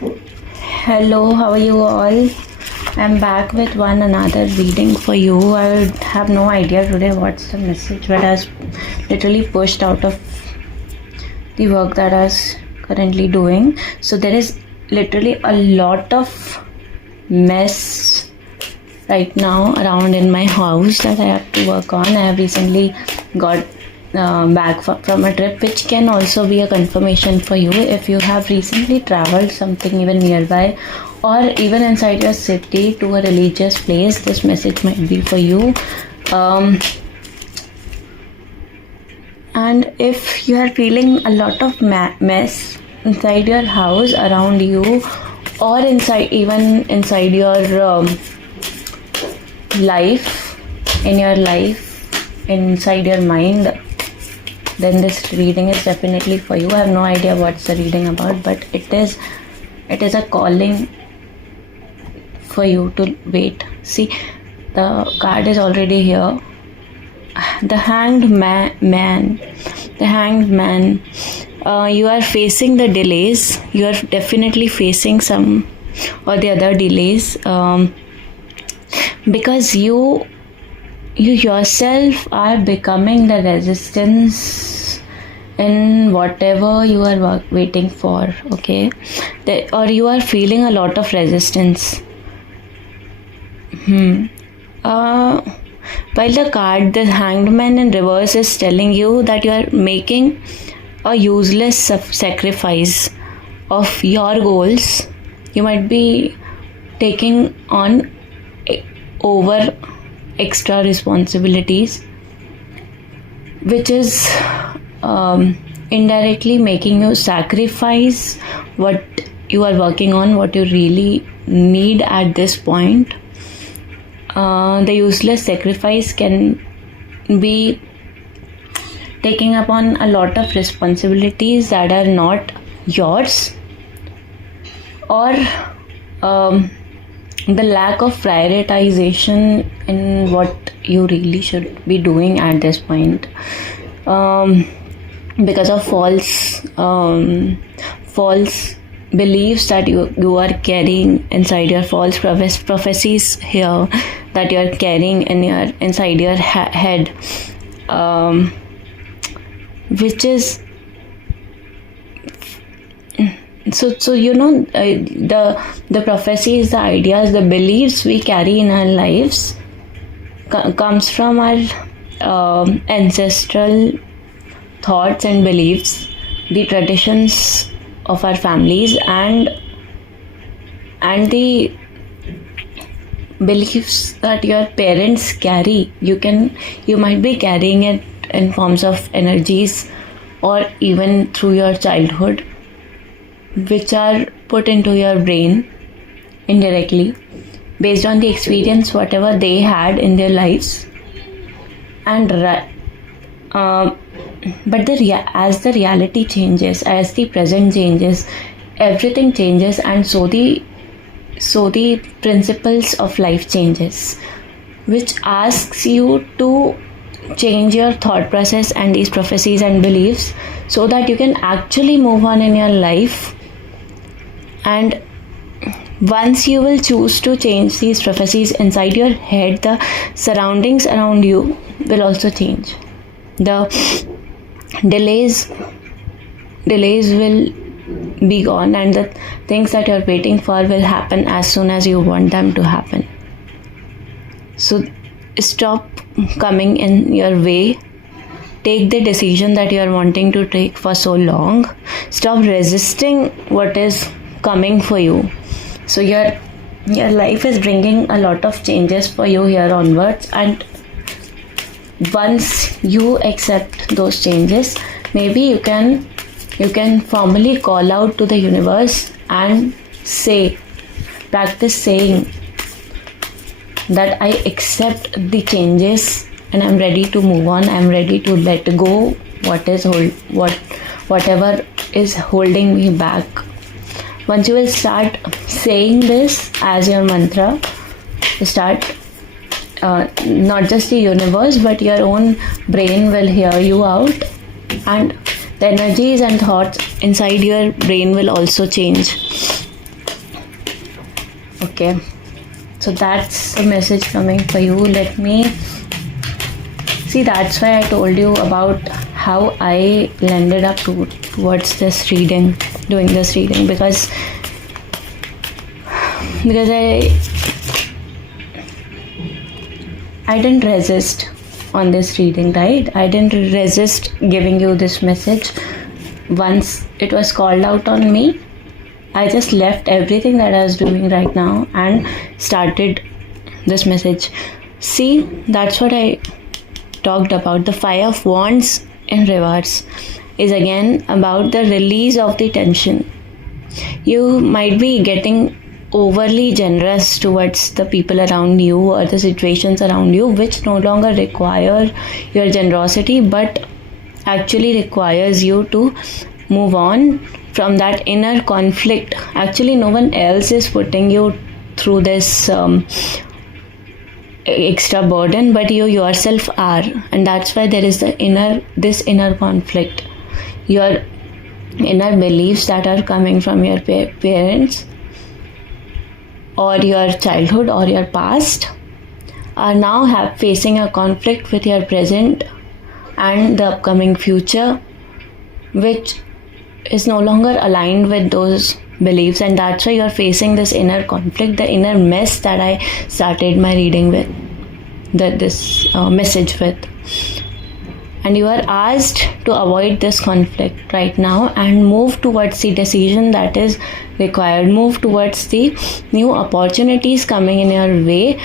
Hello, how are you all? I'm back with one another reading for you. I have no idea today what's the message, but I was literally pushed out of the work that I was currently doing. So there is literally a lot of mess right now around in my house that I have to work on. I have recently got back from a trip, which can also be a confirmation for you if you have recently traveled something even nearby or even inside your city to a religious place. This message might be for you. And if you are feeling a lot of mess inside your house, around you, or even inside your life, in your life, inside your mind, then this reading is definitely for you. I have no idea what's the reading about, but it is a calling for you to wait. See, the card is already here. The Hanged Man. The Hanged Man. You are facing the delays. You are definitely facing some or the other delays, because you yourself are becoming the resistance in whatever you are waiting for. Okay, or you are feeling a lot of resistance. While the card, the Hanged Man in reverse, is telling you that you are making a useless sacrifice of your goals. You might be taking on over extra responsibilities, which is indirectly making you sacrifice what you are working on, what you really need at this point. The useless sacrifice can be taking upon a lot of responsibilities that are not yours, or the lack of prioritization in what you really should be doing at this point, because of false beliefs that you are carrying inside your, false prophecies here that you are carrying inside your head, which is so you know, the prophecies, the ideas, the beliefs we carry in our lives comes from our ancestral thoughts and beliefs, the traditions of our families, and the beliefs that your parents carry. You might be carrying it in forms of energies, or even through your childhood, which are put into your brain indirectly based on the experience whatever they had in their lives. And but as the reality changes, as the present changes, everything changes, and so the principles of life changes, which asks you to change your thought process and these prophecies and beliefs so that you can actually move on in your life. And once you will choose to change these prophecies inside your head, the surroundings around you will also change. The delays will be gone, and the things that you're waiting for will happen as soon as you want them to happen. So stop coming in your way. Take the decision that you are wanting to take for so long. Stop resisting what is coming for you. So your life is bringing a lot of changes for you here onwards, and once you accept those changes, maybe you can formally call out to the universe and practice saying that I accept the changes and I'm ready to move on. I'm ready to let go whatever is holding me back. Once you will start saying this as your mantra, start not just the universe but your own brain will hear you out, and the energies and thoughts inside your brain will also change. Okay, so that's the message coming for you. Let me see. That's why I told you about how I landed up towards this reading, doing this reading, because I didn't resist on this reading, right? I didn't resist giving you this message. Once it was called out on me, I just left everything that I was doing right now and started this message. See, that's what I talked about. The Five of Wands in reverse is again about the release of the tension. You might be getting overly generous towards the people around you or the situations around you, which no longer require your generosity but actually requires you to move on from that inner conflict. Actually, no one else is putting you through this extra burden, but you yourself are, and that's why there is this inner conflict. Your inner beliefs that are coming from your parents or your childhood or your past are now facing a conflict with your present and the upcoming future, which is no longer aligned with those beliefs, and that's why you're facing this inner conflict, the inner mess that I started my reading with, this message with. And you are asked to avoid this conflict right now and move towards the decision that is required. Move towards the new opportunities coming in your way,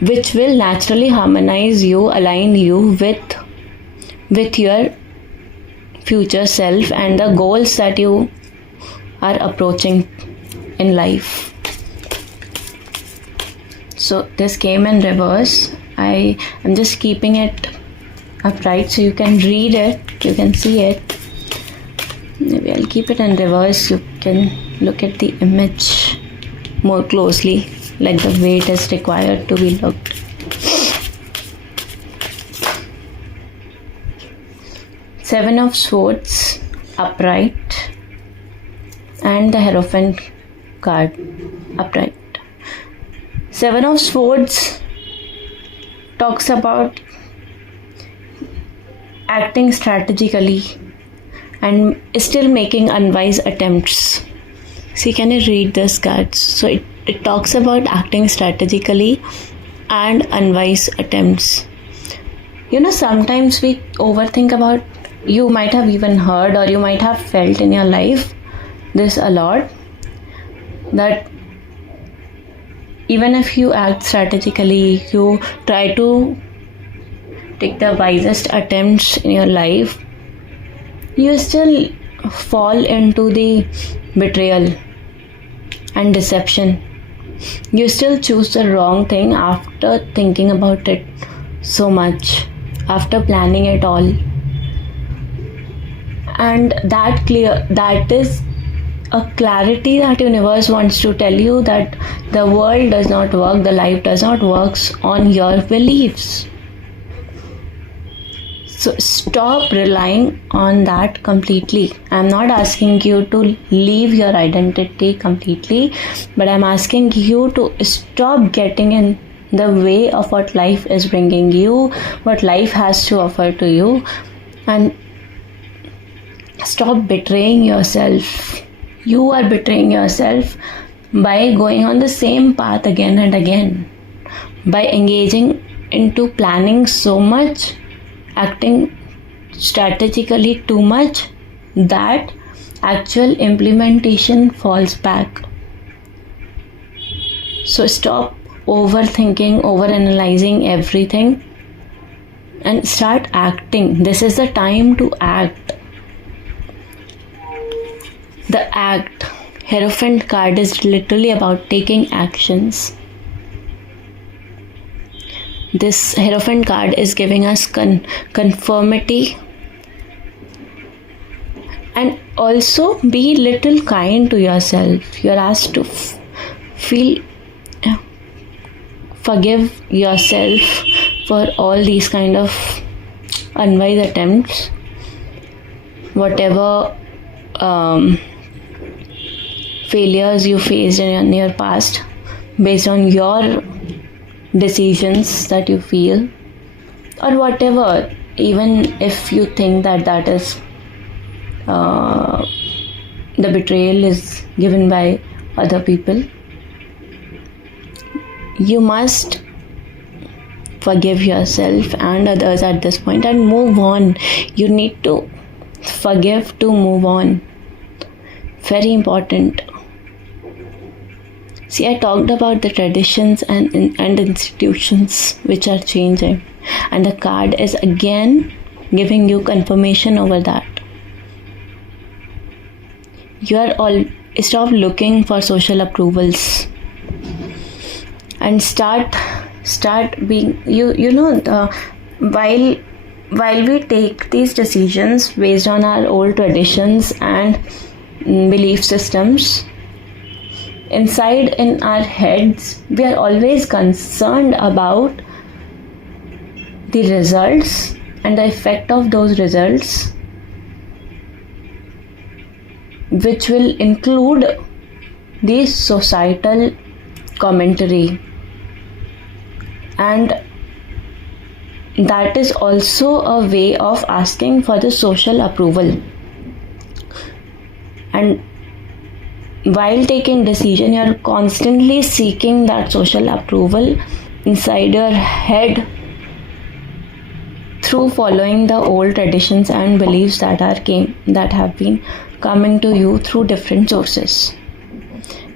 which will naturally harmonize you, align you with your future self and the goals that you are approaching in life. So this came in reverse. I am just keeping it upright so you can read it, you can see it. Maybe I'll keep it in reverse. You can look at the image more closely, like the way it is required to be looked. Seven of Swords upright and the Hierophant card upright. Seven of Swords talks about acting strategically and still making unwise attempts. See, can you read this card? So it talks about acting strategically and unwise attempts. You know, sometimes we overthink about, you might have even heard or you might have felt in your life this a lot, that even if you act strategically, you try to take the wisest attempts in your life, you still fall into the betrayal and deception. You still choose the wrong thing after thinking about it so much, after planning it all. And that is a clarity that universe wants to tell you, that the world does not work, the life does not work on your beliefs. So stop relying on that completely. I'm not asking you to leave your identity completely, but I'm asking you to stop getting in the way of what life is bringing you, what life has to offer to you, and stop betraying yourself. You are betraying yourself by going on the same path again and again, by engaging into planning so much, acting strategically too much, that actual implementation falls back. So stop overthinking, overanalyzing everything and start acting. This is the time to act. The act, Hierophant card, is literally about taking actions. This Hierophant card is giving us conformity, and also be little kind to yourself. You're asked to forgive yourself for all these kind of unwise attempts, whatever failures you faced in your past. based on your decisions that you feel, or whatever, even if you think that is the betrayal is given by other people. You must forgive yourself and others at this point and move on. You need to forgive to move on. Very important. See, I talked about the traditions and institutions which are changing, and the card is again giving you confirmation over that. You are all stop looking for social approvals and start being while we take these decisions based on our old traditions and belief systems, inside in our heads we are always concerned about the results and the effect of those results, which will include the societal commentary, and that is also a way of asking for the social approval. And while taking decision, you are constantly seeking that social approval inside your head through following the old traditions and beliefs that have been coming to you through different sources.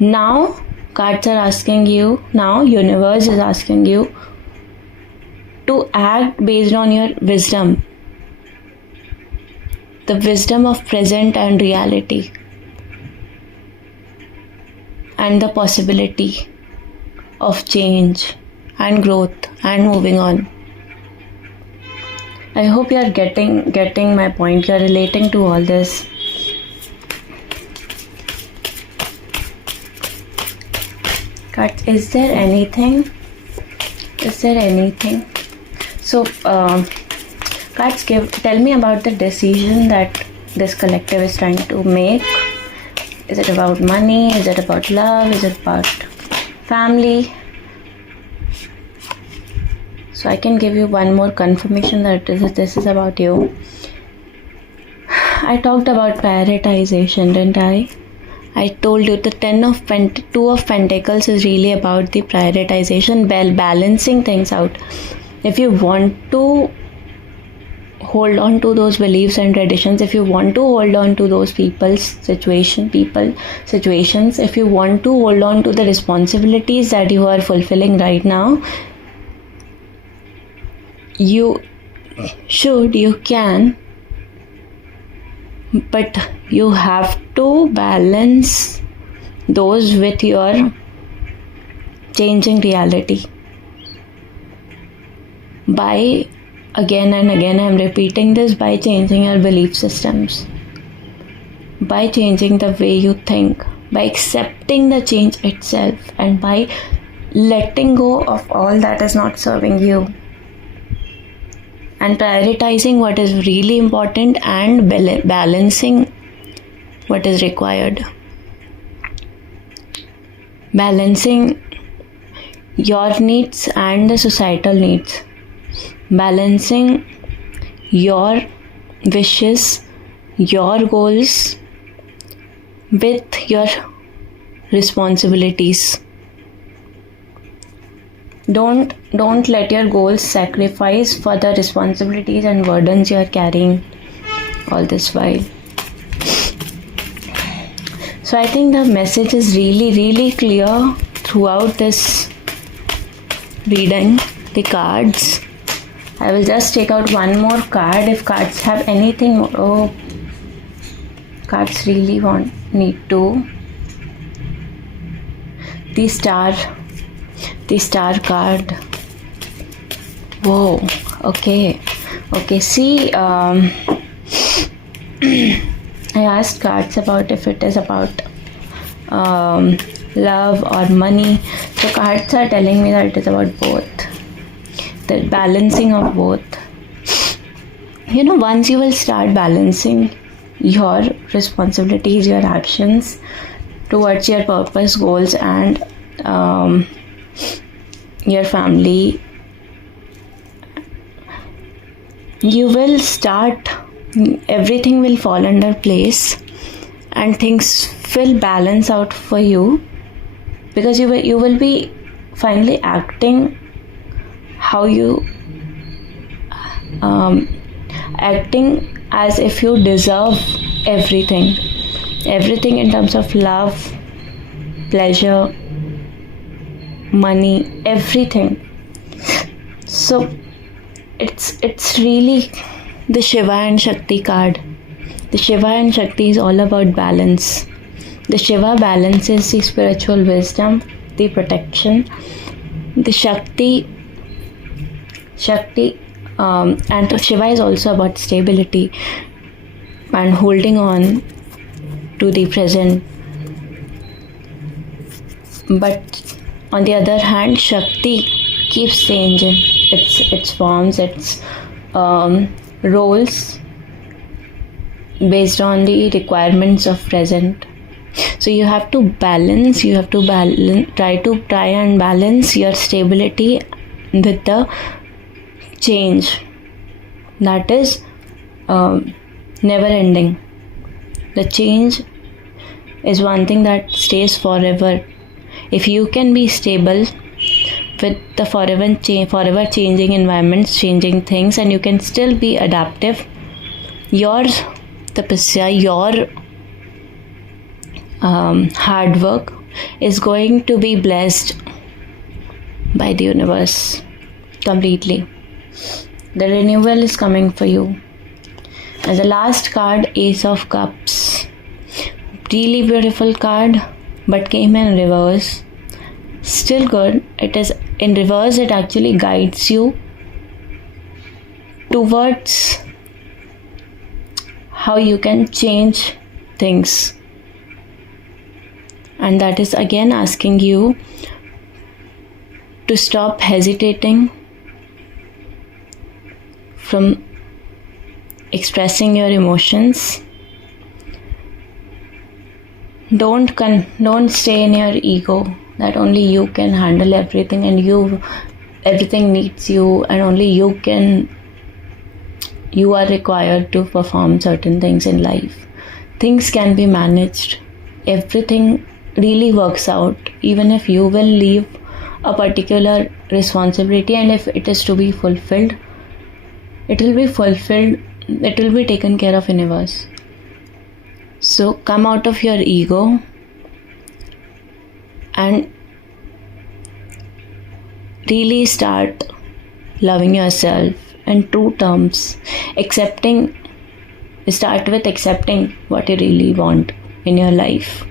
Now cards are asking you, now universe is asking you to act based on your wisdom, the wisdom of present and reality, and the possibility of change and growth and moving on. I hope you are getting my point. You are relating to all this. Cards, is there anything? So, cards, tell me about the decision that this collective is trying to make. Is it about money? Is it about love? Is it about family? So I can give you one more confirmation that this is about you. I talked about prioritization, didn't I? I told you the Two of Pentacles is really about the prioritization, balancing things out. If you want to hold on to those beliefs and traditions, if you want to hold on to those situations, if you want to hold on to the responsibilities that you are fulfilling right now, you can, but you have to balance those with your changing reality. By again and again, I am repeating this, by changing your belief systems, by changing the way you think, by accepting the change itself, and by letting go of all that is not serving you, and prioritizing what is really important and balancing what is required. Balancing your needs and the societal needs. Balancing your wishes, your goals with your responsibilities. Don't let your goals sacrifice for the responsibilities and burdens you are carrying all this while. So I think the message is really, really clear throughout this reading, the cards. I will just take out one more card if cards have anything more. Oh, cards really need to. The star card. Whoa, okay, see, I asked cards about if it is about love or money. So cards are telling me that it is about both, the balancing of both. Once you will start balancing your responsibilities, your actions towards your purpose, goals, and your family, you will start, everything will fall under place and things will balance out for you, because you will be finally acting how you acting as if you deserve everything in terms of love, pleasure, money, everything. So it's really the Shiva and Shakti card. The Shiva and Shakti is all about balance. The Shiva balances the spiritual wisdom, the protection. The Shakti and Shiva is also about stability and holding on to the present. But on the other hand, Shakti keeps changing its forms, its roles based on the requirements of present. So you have to balance, try and balance your stability with the change that is never ending. The change is one thing that stays forever. If you can be stable with the forever changing environments, changing things, and you can still be adaptive, your tapasya, your hard work is going to be blessed by the universe completely. The renewal is coming for you. And the last card, Ace of Cups. Really beautiful card, but came in reverse. Still good. It is in reverse. It actually guides you towards how you can change things. And that is again asking you to stop hesitating from expressing your emotions. Don't stay in your ego that only you can handle everything and everything needs you, and only you are required to perform certain things in life. Things can be managed. Everything really works out, even if you will leave a particular responsibility, and if it is to be fulfilled, it will be fulfilled. It will be taken care of in universe. So come out of your ego and really start loving yourself in true terms. Start with accepting what you really want in your life.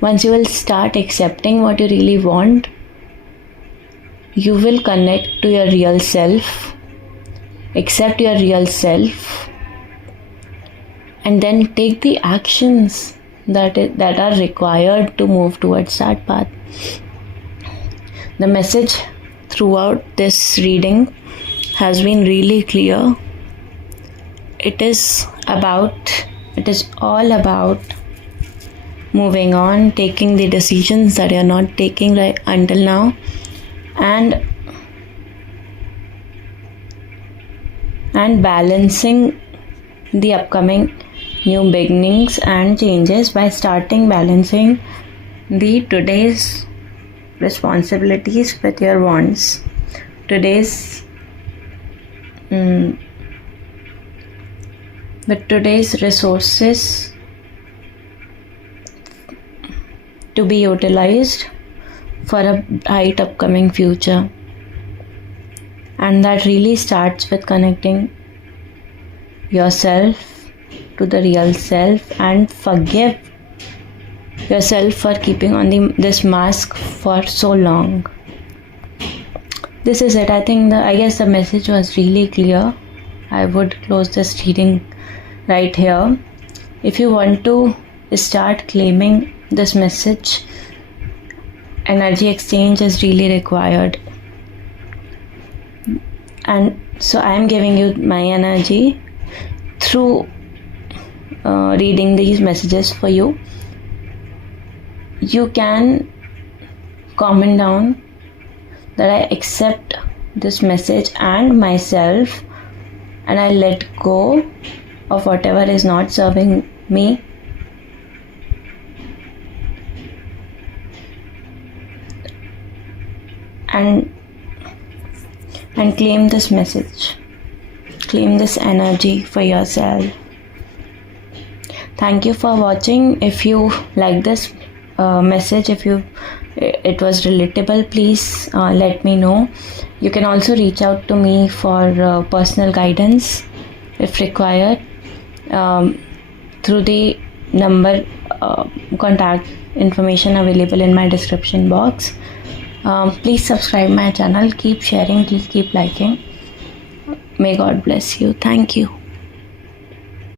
Once you will start accepting what you really want, you will connect to your real self, accept your real self, and then take the actions that are required to move towards that path. The message throughout this reading has been really clear. It is all about moving on, taking the decisions that you're not taking right until now, and balancing the upcoming new beginnings and changes by starting balancing the today's responsibilities with your wants, with today's resources to be utilized for a bright upcoming future. And that really starts with connecting yourself to the real self, and forgive yourself for keeping on this mask for so long. This is it. I guess the message was really clear. I would close this reading right here. If you want to start claiming this message, energy exchange is really required. And so I am giving you my energy through reading these messages for you. You can comment down that I accept this message and myself, and I let go of whatever is not serving me. And claim this message, claim this energy for yourself. Thank you for watching. If you like this message, if it was relatable, please let me know. You can also reach out to me for personal guidance if required through the number contact information available in my description box. Please subscribe my channel, keep sharing, please keep liking. May God bless you. Thank you.